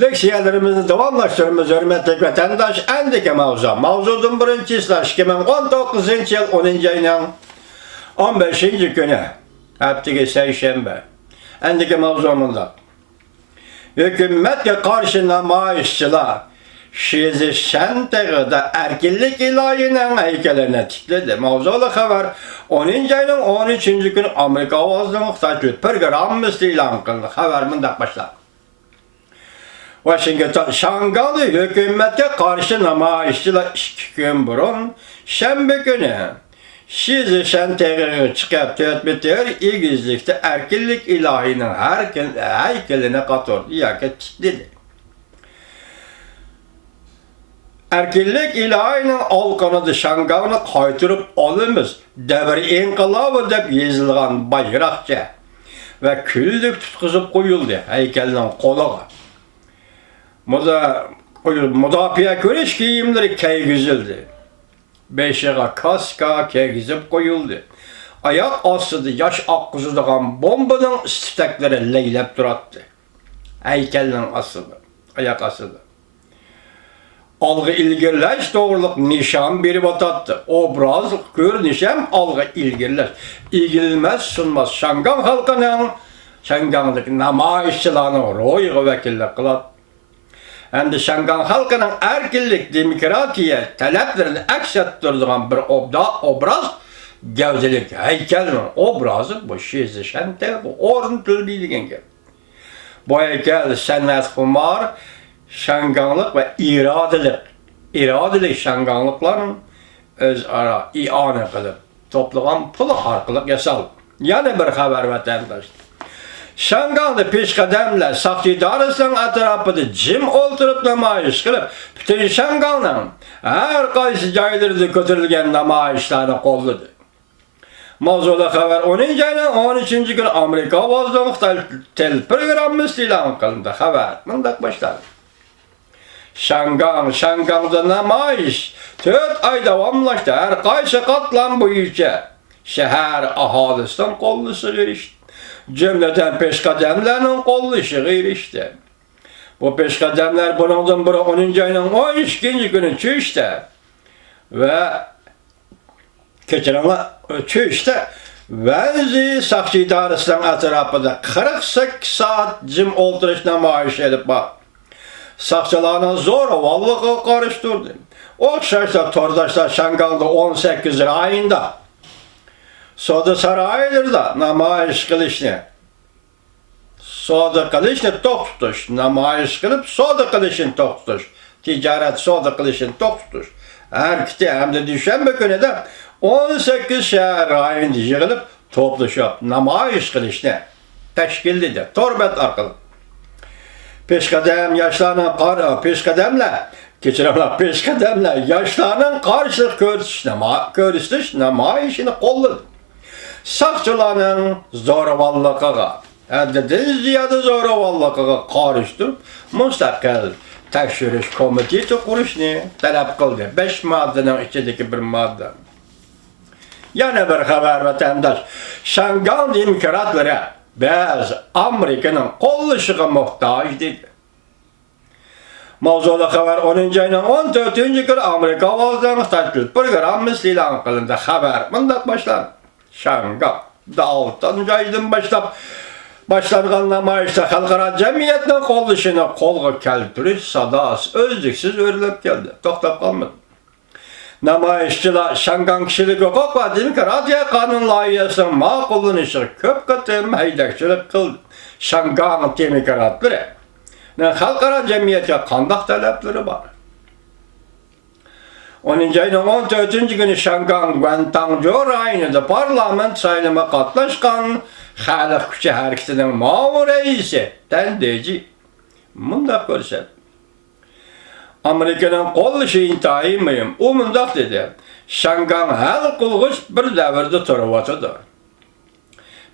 Leksiyalarımızı davamlaştırımız hürmetli vatandaş endiki mavzu. Mavzudun birincisi 2019 yıl 10. ayının 15. günü. Haftaki Seyşembe. Endiki mavzumunda. Hükümetle karşı namayişçiler Şizi Şenteği'de erkillik ilahinin heykellerine tikledi. Mavzulu haber 10. ayının 13. günü Amerika Ovazlı muhtaçlığı program misli ilan kıldı. Haber mındak başlar. Washington Şangalı hükümete karşı namayişçiler 2 gün burun Şembe günü Şizi Şenteği'ye çıkıp tövbetler ilgizlikte erkillik ilahinin heykeline katıldı. Yaka tikledi. Erkillik ilahinin alkanıdı Şangağını kaytırıp alımız devri inkılabı deyip yazılgan bayrakça ve küllük tutkuzup koyuldu heykelinin kolağı. Müdafiye köreş giyimleri keygizildi. Beşiğe kaska keygizip koyuldu. Ayak asıdı yaş akkızıdığın bombanın istekleri leylep durattı. Heykelinin asılı, ayak asılı. Algı ilgirleş doğruluk nişan biri batattı. Obraz görünüşem algı ilgirleş. İlgilmez sunmaz Şangan halkının Şangan'daki namayişçilerinin royu vekillik kılattı. Hem de Şangan halkının erkillik, demokratiye taleplerini aks ettirdiğin bir obraz gevzelik heykelinin obrazı bu Şizi Şenteği bu oruntul bildiğin gibi. Bu heykel sennet humar Şanganlık ve iradelik Şanganlıkların öz ara ianı kılıp toplanan pulu arkalık yasal. Yani bir haber vatandaş. Şanganlı peşkademle sakçıdarısının etrafında cim oturup namayiş kılıp bütün Şanganlı'nın her kaysı caylarda götürülgen namayişlerini kolladı. Mavzulu haber 10. ayının 13. gün Amerika Ovazlı muhtelif programı ilan kılındı. Haber mındak başladı. Şangan'da namayiş 4 ay davamlaştı. Her kaysı katlan boyunca şehir ahalisinden kollusu girişti. Cümleten peşkademlerinin kollusu girişti. Bu peşkademler bunun biri 10. ayının 12. günü çüştü. Ve keçirenler çüştü. Venzi sakçı idaresinden etrafında 48 saat cim oturuş namayiş edip bak. Sakçılarına zor vallahi karıştırdı. O şaşta tordaşlar Şangan'da 18 ayında Soda Sarayı'da namayiş kılışını Soda kılışını tok tutuş. Namayiş kılıp soda kılışını tok tutuş. Ticaret soda kılışını tok tutuş. Erkekte hem de düşen bir günü de 18 şehir ayında yığılıp topluşup namayiş kılışını teşkil edildi. Torbet arkalı. Peşkadem yaşlarının peşkademle yaşlarının karşılık görüştüş namayişini kolladı. Sakçılarının zoravallıkıga, haddinden ziyade zoravallıkıga karıştırıp müstakil tekşiriş komitesi kuruşunu talep kıldı. 5 maddenin içindeki bir madde. Yine bir haber vatandaş, Şangan demokratları bazı Amerika'nın kolluşuğa muhtaç dedi. Mavzulu haber 10. ayının 14. günü Amerika Ovazlı muhtaçlık programı ilan kılındı. Haber mındak başlar. Şangan da 6. aydan başlanğan namayışta halkara cemiyetinin kolluşuna kolga keltiriş sadası özlüksüz örülüp geldi. Toktap kalmadı. Namayışçılar Şangan kişilik hukuk ve demokratiya kanun layihasının makullanışı köp katım heydekçilik kıldı. Şangan demokratları halkara cemiyete kandak talepleri var. 10. ayının 14. günü Şangan Guantangzhou rayonunda parlament sayılıma katlaşkan Halk Gücü Hareketi'nin mavi reisi Tendeci mındak görset. Amerika'nın kolluşu intihayi mıyım? O mındak dedi. Şangan halk kılgıç bir devirde turvatıdır.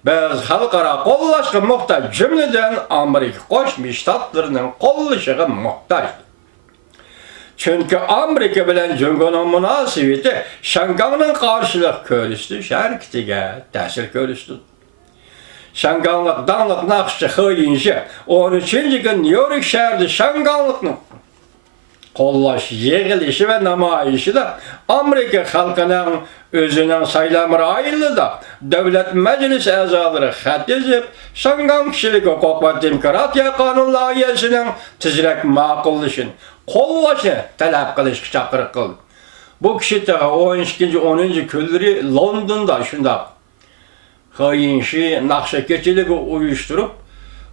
Biz halkara kollaşkı muhtaç cümleden Amerika Koşmuş Ştatlarının kolluşuğa muhtaçtır. Çünkü Amerika bilen Cumhur'un münasibeti Şangan'ın karşılık görüştü, şerktige tesir görüştü. Şanganlık danlık nakşı hıyınşı 13. gün New York şehirde Şanganlık'ın qollaş yığılışı ve namayışı da Amerika halkının özünün saylamı raylı da devlet meclis azaları xat yazıp Şangan kişilik hukuk ve demokratiya kanun layihəsinin tizrek maqullaşın qollaşı talep kılış çakırık kıldı. Bu kişi de 12. 10. külleri London'da şunda hıyınşı nakşa keçiligi uyuşturup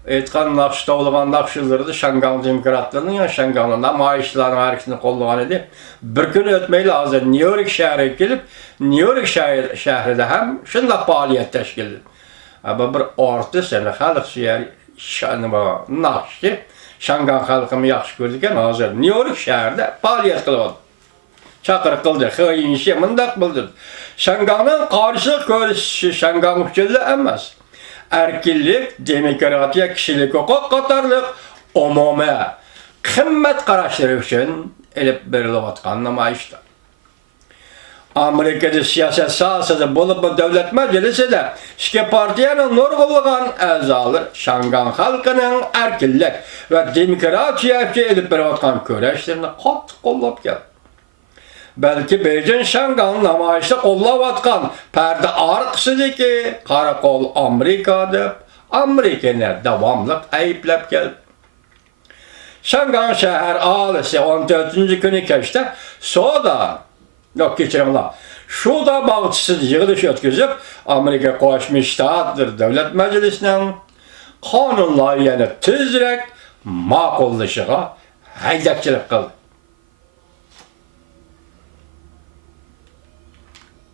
etkan nakşıda olan nakşıları da Şangan demokratlarının ya Şangan'ın namayışçıların hareketini kollagan idi. Bir gün ötmeyle hazır New York şehri gelip New York şehrinde hem şunda faaliyet teşkil edildi. Ama bir artist yani halk şehri nakşı Şangan halkımı yaxşı gördükken hazır New York şehrinde faaliyet kılıyordu. Çakır kıldı, hıyınşı mındak bildirdi. Şangan'ın karşı görüşü Şangan hükümlü emez. Erkillik, demokratiya, kişilik hukuk qatarlıq umumi qimmat qarashları üçün elib berilayotgan namayışdır. Amerikada siyaset sahasında bolup bu devlet meclisinde iki partiyanın nurgulluğun azaları Şangan halkının erkillik ve demokratiya üçün elib berilayotgan köreşlerini qat qollab geldi. Belki Beijing Şangan namayışda qollavatqan perde arqısıdır ki Qarakol Amerika'da Amerika'nı davamlıq ayıplab geldi. Şangan şehir alısı 14. günü keçti. Soda, yok geçirimler, şu da bağıtısız yığılış ötküzüp Amerika Koşmuş Ştatlar Devlet Meclisi'nin kanun layihəsini tezrek maqullaşığa haydakçılık kıldı.